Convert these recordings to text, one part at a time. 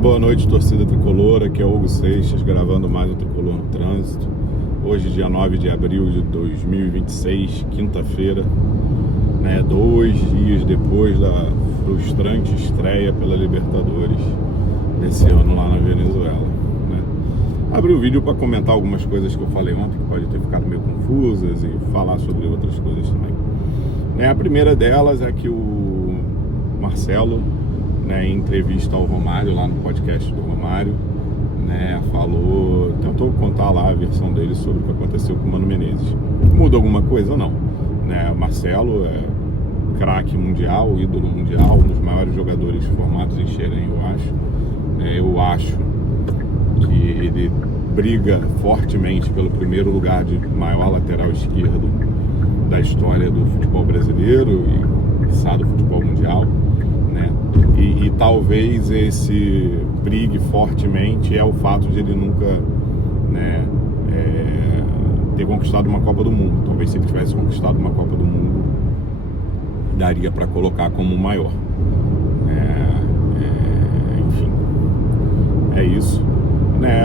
Boa noite, torcida tricolor. Aqui é o Hugo Seixas, gravando mais o Tricolor no Trânsito. Hoje, dia 9 de abril de 2026, quinta-feira, 2 dias depois da frustrante estreia pela Libertadores desse ano lá na Venezuela. Abri o vídeo para comentar algumas coisas que eu falei ontem, que pode ter ficado meio confusas, e falar sobre outras coisas também. A primeira delas é que o Marcelo, em entrevista ao Romário, lá no podcast do Romário, tentou contar lá a versão dele sobre o que aconteceu com o Mano Menezes. Muda alguma coisa? Não. O Marcelo é craque mundial, ídolo mundial, um dos maiores jogadores formados em Xerém, eu acho. Eu acho que ele briga fortemente pelo primeiro lugar de maior lateral esquerdo da história do futebol brasileiro e, quiçá, do futebol mundial. E talvez esse brigue fortemente é o fato de ele nunca ter conquistado uma Copa do Mundo. Talvez, se ele tivesse conquistado uma Copa do Mundo, daria para colocar como o maior. Enfim, é isso.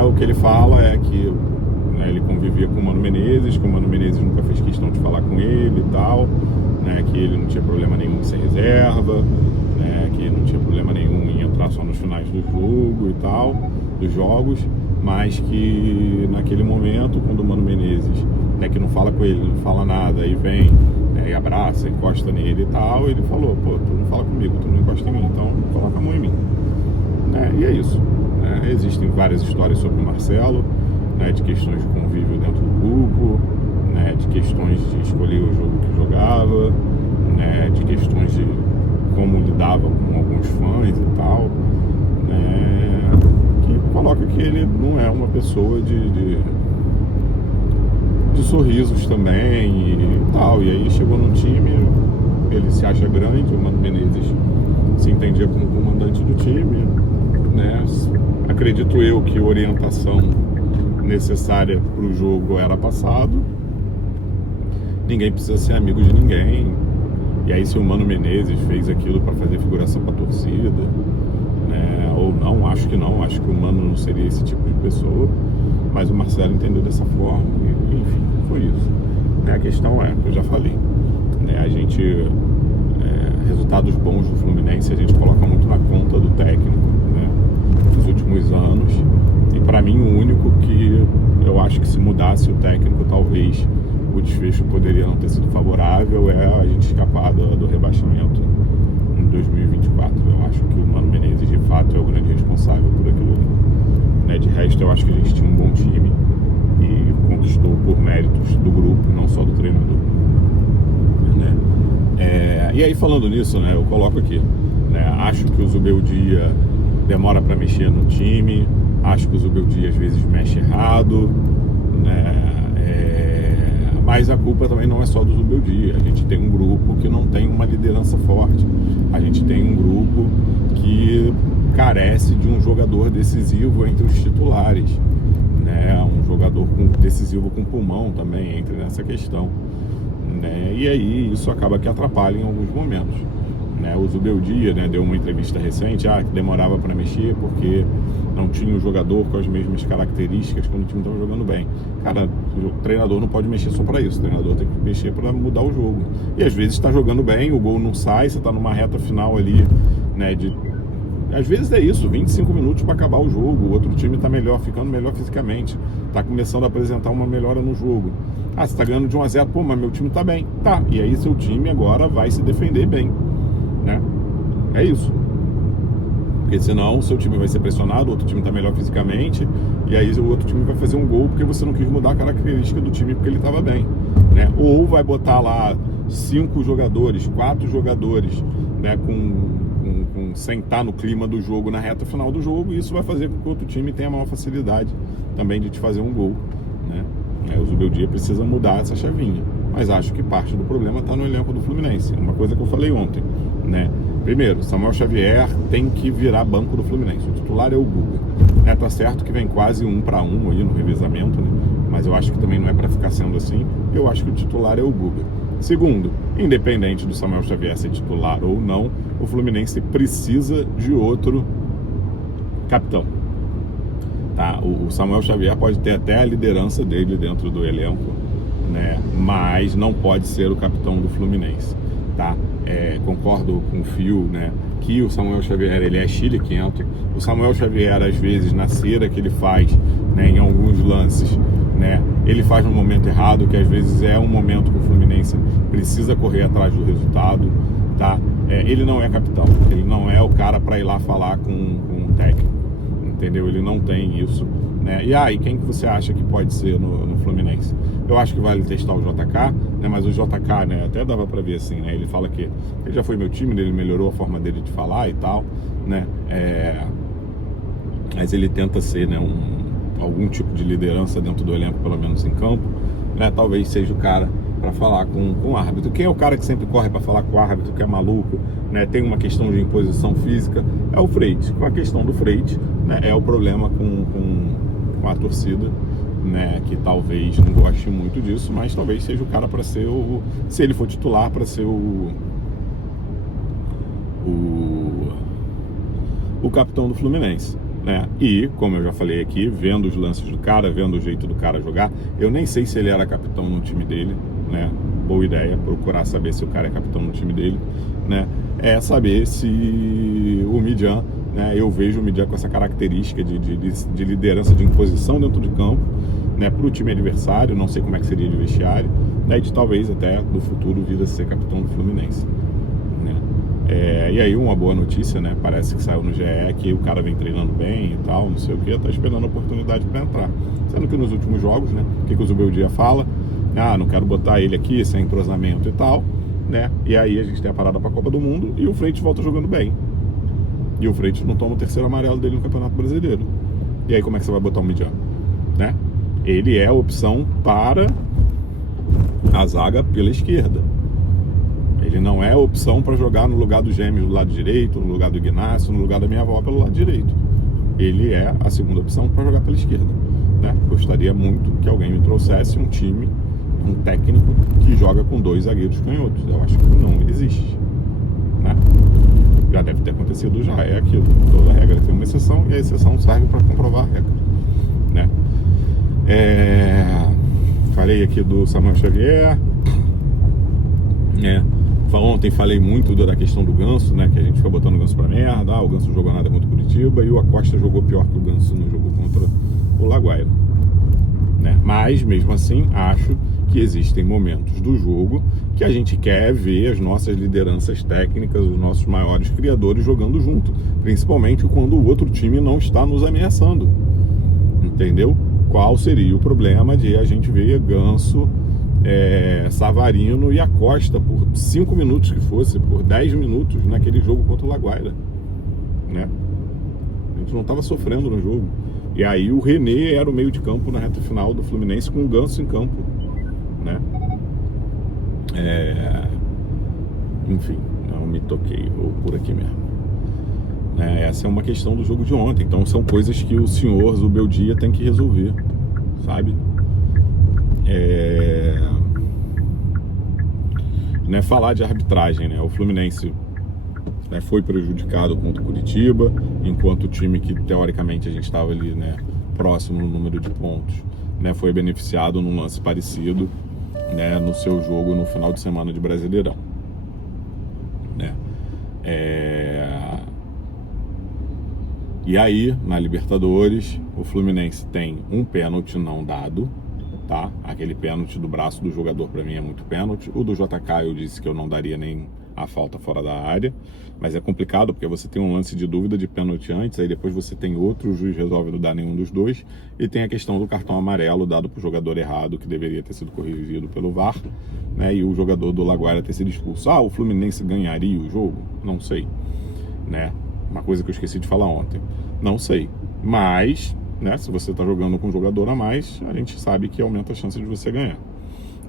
O que ele fala é que ele convivia com o Mano Menezes, que o Mano Menezes nunca fez questão de falar com ele e tal, que ele não tinha problema nenhum em ser reserva, que ele não tinha problema nenhum em entrar só nos finais do jogo e tal, dos jogos, mas que naquele momento, quando o Mano Menezes, que não fala com ele, não fala nada, aí vem, e abraça, encosta nele e tal, ele falou: pô, tu não fala comigo, tu não encosta em mim, então coloca a mão em mim. E é isso. Existem várias histórias sobre o Marcelo, de questões de convívio dentro do grupo, de questões de escolher o jogo que jogava, de questões de como lidava com alguns fãs e tal, que coloca que ele não é uma pessoa de sorrisos também e tal. E aí chegou no time, ele se acha grande, o Mano Menezes se entendia como comandante do time, Acredito eu que a orientação necessária para o jogo era passado. Ninguém precisa ser amigo de ninguém. E aí, se o Mano Menezes fez aquilo para fazer figuração para a torcida, ou não, acho que não. Acho que o Mano não seria esse tipo de pessoa. Mas o Marcelo entendeu dessa forma. E, enfim, foi isso. A questão é, eu já falei, a gente... resultados bons do Fluminense a gente coloca muito na conta do técnico, nos últimos anos. E para mim, o único que eu acho que, se mudasse o técnico, talvez o desfecho poderia não ter sido favorável, é a gente escapar do rebaixamento em 2024. Eu acho que o Mano Menezes, de fato, é o grande responsável por aquilo ali. De resto, eu acho que a gente tinha um bom time e conquistou por méritos do grupo, não só do treinador. E aí, falando nisso, eu coloco aqui, acho que o Zubeldia demora para mexer no time, acho que o Zubeldia às vezes mexe errado, mas a culpa também não é só do Zubeldia. A gente tem um grupo que não tem uma liderança forte, a gente tem um grupo que carece de um jogador decisivo entre os titulares, um jogador decisivo com pulmão também entra nessa questão. E aí isso acaba que atrapalha em alguns momentos. O Zubeldia deu uma entrevista recente, que demorava para mexer porque não tinha um jogador com as mesmas características quando o time estava jogando bem. Cara, o treinador não pode mexer só para isso, o treinador tem que mexer para mudar o jogo. E às vezes está jogando bem, o gol não sai, você está numa reta final ali, às vezes é isso, 25 minutos para acabar o jogo, o outro time está melhor, ficando melhor fisicamente, está começando a apresentar uma melhora no jogo. Você está ganhando de 1-0, pô, mas meu time está bem. Tá, e aí seu time agora vai se defender bem, É isso. Porque senão o seu time vai ser pressionado, o outro time está melhor fisicamente, e aí o outro time vai fazer um gol porque você não quis mudar a característica do time porque ele estava bem, Ou vai botar lá 5 jogadores, 4 jogadores, sem estar no clima do jogo na reta final do jogo, e isso vai fazer com que o outro time tenha maior facilidade também de te fazer um gol, O Zubeldia precisa mudar essa chavinha, mas acho que parte do problema está no elenco do Fluminense. Uma coisa que eu falei ontem, Primeiro, Samuel Xavier tem que virar banco do Fluminense. O titular é o Guga. Tá certo que vem quase 1 para 1 aí no revezamento, mas eu acho que também não é para ficar sendo assim. Eu acho que o titular é o Guga. Segundo, independente do Samuel Xavier ser titular ou não, o Fluminense precisa de outro capitão. Tá? O Samuel Xavier pode ter até a liderança dele dentro do elenco, né? Mas não pode ser o capitão do Fluminense. Tá? Concordo com o Fio, né? Que o Samuel Xavier ele é chiliquento. O Samuel Xavier, às vezes, na cera que ele faz, né, em alguns lances, né, ele faz no momento errado, que às vezes é um momento que o Fluminense precisa correr atrás do resultado. Tá? Ele não é capitão, ele não é o cara para ir lá falar com o técnico, entendeu? Ele não tem isso, né? E aí, quem que você acha que pode ser no Fluminense? Eu acho que vale testar o JK, né? Mas o JK, né, até dava para ver assim, né? Ele fala que ele já foi meu time, ele melhorou a forma dele de falar e tal, né? Mas ele tenta ser, né, algum tipo de liderança dentro do elenco, pelo menos em campo, né? Talvez seja o cara para falar com o árbitro. Quem é o cara que sempre corre para falar com o árbitro, que é maluco, né? Tem uma questão de imposição física, é o Freite. Com a questão do Freite, né, é o problema com a torcida, né, que talvez não goste muito disso, mas talvez seja o cara para ser se ele for titular, para ser o capitão do Fluminense, né? E, como eu já falei aqui, vendo os lances do cara, vendo o jeito do cara jogar, eu nem sei se ele era capitão no time dele, né? Boa ideia, procurar saber se o cara é capitão no time dele, né? Saber se o Midian, né? Eu vejo o Midian com essa característica de liderança, de imposição dentro de campo, né? Para o time adversário, não sei como é que seria de vestiário, né? E de talvez até no futuro vir a ser capitão do Fluminense, né? E aí uma boa notícia, né? Parece que saiu no GE que o cara vem treinando bem e tal, não sei o que, tá esperando a oportunidade para entrar. Sendo que nos últimos jogos, né? O que o Zubeldia fala? Não quero botar ele aqui sem entrosamento e tal, né? E aí a gente tem a parada para a Copa do Mundo e o Freitas volta jogando bem. E o Freitas não toma o terceiro amarelo dele no Campeonato Brasileiro. E aí como é que você vai botar o Midian, né? Ele é a opção para a zaga pela esquerda. Ele não é a opção para jogar no lugar do Gêmeos do lado direito, no lugar do Ignacio, no lugar da minha avó pelo lado direito. Ele é a segunda opção para jogar pela esquerda, né? Gostaria muito que alguém me trouxesse um time, um técnico que joga com 2 zagueiros canhotos. Eu acho que não existe, né? Já deve ter acontecido, já é aquilo. Toda regra tem uma exceção e a exceção serve para comprovar a regra, né? Falei aqui do Samuel Xavier, né? Ontem falei muito da questão do Ganso, né? Que a gente fica botando o Ganso pra merda. O Ganso jogou nada contra o Curitiba e o Acosta jogou pior que o Ganso no jogo contra o Laguaira, né? Mas mesmo assim acho que existem momentos do jogo que a gente quer ver as nossas lideranças técnicas, os nossos maiores criadores jogando junto, principalmente quando o outro time não está nos ameaçando, entendeu? Qual seria o problema de a gente ver Ganso, Savarino e Acosta por 5 minutos que fosse, por 10 minutos naquele jogo contra o Laguaira, né? A gente não estava sofrendo no jogo. E aí o René era o meio de campo na reta final do Fluminense com o Ganso em campo, né? Enfim, não me toquei, vou por aqui mesmo. Essa é uma questão do jogo de ontem. Então são coisas que o senhor Zubeldia tem que resolver, sabe? Não é falar de arbitragem, né? O Fluminense foi prejudicado contra o Curitiba, enquanto o time que teoricamente a gente estava ali, né, próximo no número de pontos, né, foi beneficiado num lance parecido, né, no seu jogo no final de semana de Brasileirão, né? E aí, na Libertadores, o Fluminense tem um pênalti não dado, tá? Aquele pênalti do braço do jogador para mim é muito pênalti. O do JK eu disse que eu não daria nem a falta fora da área, mas é complicado porque você tem um lance de dúvida de pênalti antes, aí depois você tem outro, o juiz resolve não dar nenhum dos dois, e tem a questão do cartão amarelo dado para o jogador errado, que deveria ter sido corrigido pelo VAR, né? E o jogador do Laguaira ter sido expulso. O Fluminense ganharia o jogo? Não sei, né? Uma coisa que eu esqueci de falar ontem. Não sei, mas, né, se você está jogando com um jogador a mais, a gente sabe que aumenta a chance de você ganhar.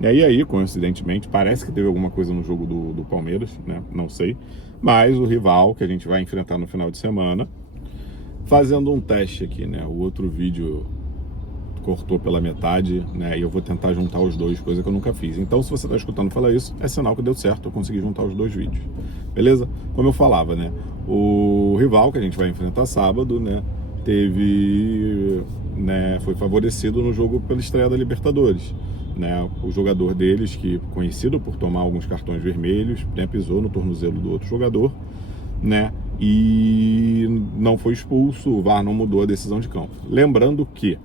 E aí, coincidentemente, parece que teve alguma coisa no jogo do Palmeiras, né? Não sei. Mas o rival que a gente vai enfrentar no final de semana, fazendo um teste aqui, né? O outro vídeo cortou pela metade, né? E eu vou tentar juntar os dois, coisa que eu nunca fiz. Então, se você está escutando falar isso, é sinal que deu certo, eu consegui juntar os dois vídeos. Beleza? Como eu falava, né? O rival que a gente vai enfrentar sábado, né? teve, né, foi favorecido no jogo pela estreia da Libertadores, né? O jogador deles, que conhecido por tomar alguns cartões vermelhos, né, pisou no tornozelo do outro jogador, né? E não foi expulso, o VAR não mudou a decisão de campo. Lembrando que,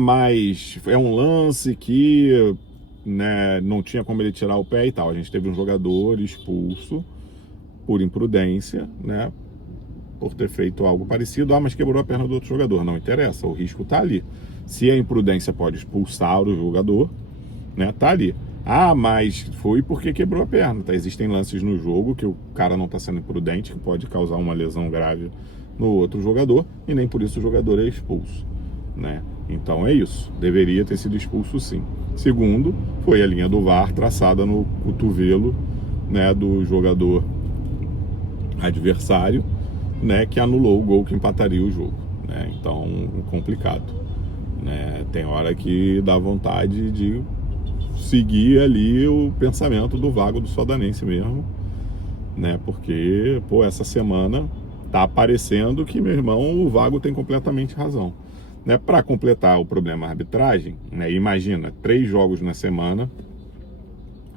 mas é um lance que, né, não tinha como ele tirar o pé e tal. A gente teve um jogador expulso por imprudência, né, por ter feito algo parecido. Mas quebrou a perna do outro jogador. Não interessa, o risco tá ali. Se a imprudência pode expulsar o jogador, né, tá ali. Mas foi porque quebrou a perna. Tá? Existem lances no jogo que o cara não está sendo imprudente, que pode causar uma lesão grave no outro jogador, e nem por isso o jogador é expulso, né? Então é isso. Deveria ter sido expulso, sim. Segundo, foi a linha do VAR traçada no cotovelo, né, do jogador adversário, né, que anulou o gol que empataria o jogo, né? Então, complicado, né? Tem hora que dá vontade de seguir ali o pensamento do Vago do Sodanense mesmo, né? Porque, essa semana tá aparecendo que, meu irmão, o Vago tem completamente razão, né? Para completar o problema arbitragem, né? Imagina, 3 jogos na semana,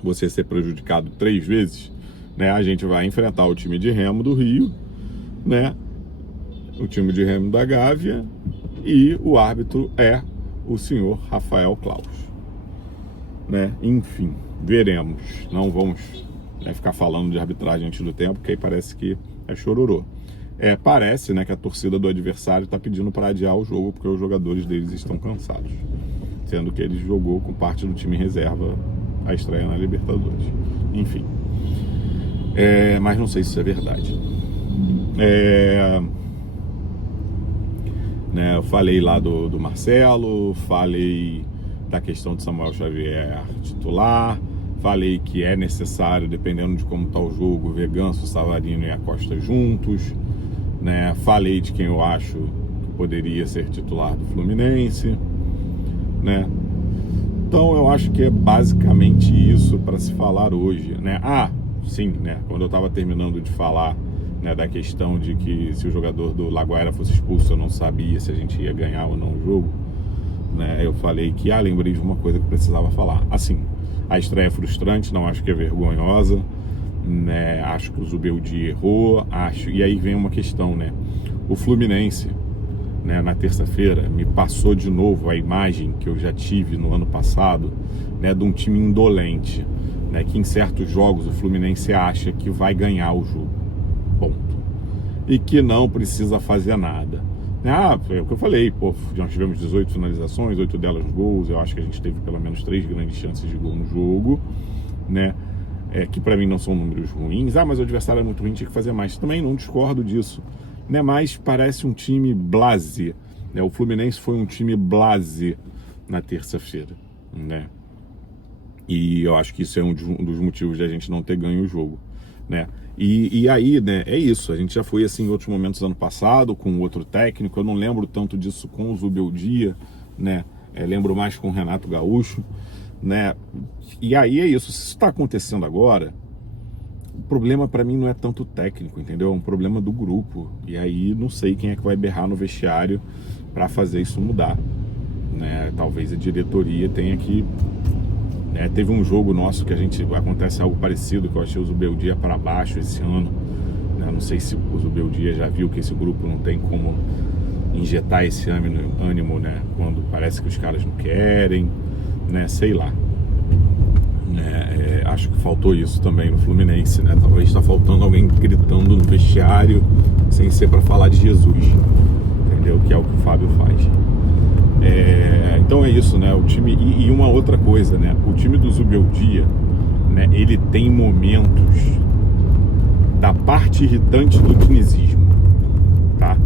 você ser prejudicado 3 vezes, né? A gente vai enfrentar o time de Remo do Rio, né? O time de Remo da Gávea, e o árbitro é o senhor Rafael Claus, né? Enfim, veremos. Não vamos, né, ficar falando de arbitragem antes do tempo, porque aí parece que é chororô. Parece, né, que a torcida do adversário está pedindo para adiar o jogo porque os jogadores deles estão cansados, sendo que ele jogou com parte do time reserva a estreia na Libertadores. Enfim, mas não sei se isso é verdade. Né, eu falei lá do Marcelo, falei da questão de Samuel Xavier titular, falei que é necessário, dependendo de como está o jogo, ver Ganso, Savarino e Acosta juntos, né? Falei de quem eu acho que poderia ser titular do Fluminense, né? Então eu acho que é basicamente isso para se falar hoje, né? Sim, né? Quando eu estava terminando de falar, né, da questão de que se o jogador do Lagoaira fosse expulso, eu não sabia se a gente ia ganhar ou não o jogo, né? Eu falei que, lembrei de uma coisa que precisava falar. Assim, a estreia é frustrante, não acho que é vergonhosa, né? Acho que o Zubeldia errou, e aí vem uma questão, né? O Fluminense, né, na terça-feira, me passou de novo a imagem que eu já tive no ano passado, né, de um time indolente, né, que em certos jogos o Fluminense acha que vai ganhar o jogo, ponto, e que não precisa fazer nada. É o que eu falei, nós tivemos 18 finalizações, 8 delas gols. Eu acho que a gente teve pelo menos 3 grandes chances de gol no jogo, né? Que para mim não são números ruins. Mas o adversário é muito ruim, tinha que fazer mais. Também não discordo disso, né? Mas parece um time blasé, né? O Fluminense foi um time blasé na terça-feira, né? E eu acho que isso é um dos motivos de a gente não ter ganho o jogo, né? E aí, né, é isso. A gente já foi assim em outros momentos ano passado, com outro técnico. Eu não lembro tanto disso com o Zubeldia, né? Lembro mais com o Renato Gaúcho, né? E aí é isso. Se isso está acontecendo agora, o problema para mim não é tanto o técnico, entendeu? É um problema do grupo. E aí não sei quem é que vai berrar no vestiário para fazer isso mudar, né? Talvez a diretoria tenha que... Teve um jogo nosso que acontece algo parecido, que eu achei o Zubeldia para baixo esse ano, né? Não sei se o Zubeldia já viu que esse grupo não tem como injetar esse ânimo, né, quando parece que os caras não querem, né? Sei lá, acho que faltou isso também no Fluminense, né? Talvez está faltando alguém gritando no vestiário sem ser para falar de Jesus, entendeu? Que é o que o Fábio faz. Então é isso, né? O time, e uma outra coisa, né? O time do Zubeldia, né, ele tem momentos da parte irritante do dinizismo, tá?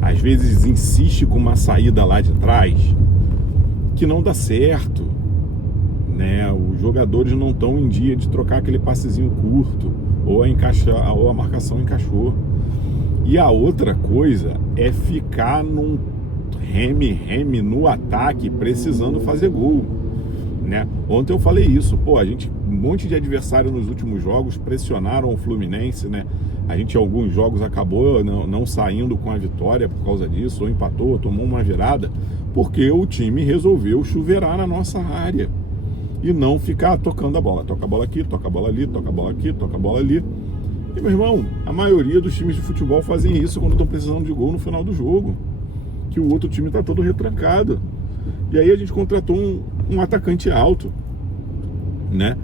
Às vezes insiste com uma saída lá de trás que não dá certo, né? Os jogadores não estão em dia de trocar aquele passezinho curto, ou a marcação encaixou. E a outra coisa é ficar num reme no ataque, precisando fazer gol, né? Ontem eu falei isso, a gente monte de adversário nos últimos jogos, pressionaram o Fluminense, né? A gente em alguns jogos acabou não saindo com a vitória por causa disso, ou empatou, ou tomou uma virada, porque o time resolveu chuveirar na nossa área e não ficar tocando a bola. Toca a bola aqui, toca a bola ali, toca a bola aqui, toca a bola ali. E, meu irmão, a maioria dos times de futebol fazem isso quando estão precisando de gol no final do jogo, que o outro time está todo retrancado. E aí a gente contratou um atacante alto, né?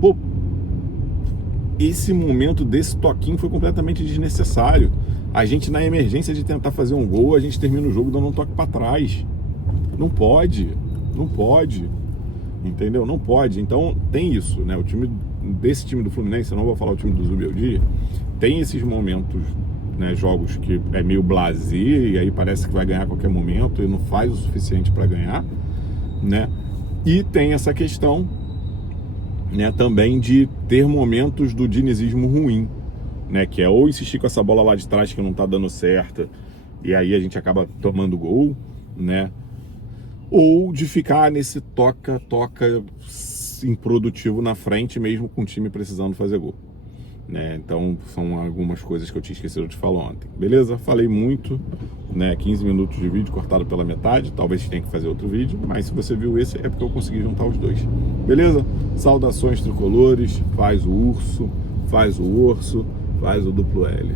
Pô, esse momento desse toquinho foi completamente desnecessário. A gente, na emergência de tentar fazer um gol, a gente termina o jogo dando um toque para trás. Não pode, entendeu? Não pode. Então tem isso, né? Desse time do Fluminense, eu não vou falar o time do Zubeldia, tem esses momentos, né, jogos que é meio blasé e aí parece que vai ganhar a qualquer momento e não faz o suficiente para ganhar, né? E tem essa questão, né, também de ter momentos do dinizismo ruim, né, que é ou insistir com essa bola lá de trás que não tá dando certo e aí a gente acaba tomando gol, né? Ou de ficar nesse toca improdutivo na frente, mesmo com o time precisando fazer gol, né? Então são algumas coisas que eu tinha esquecido de falar ontem, beleza? Falei muito, né? 15 minutos de vídeo cortado pela metade, talvez tenha que fazer outro vídeo, mas se você viu esse é porque eu consegui juntar os dois, beleza? Saudações tricolores, faz o urso, faz o duplo L.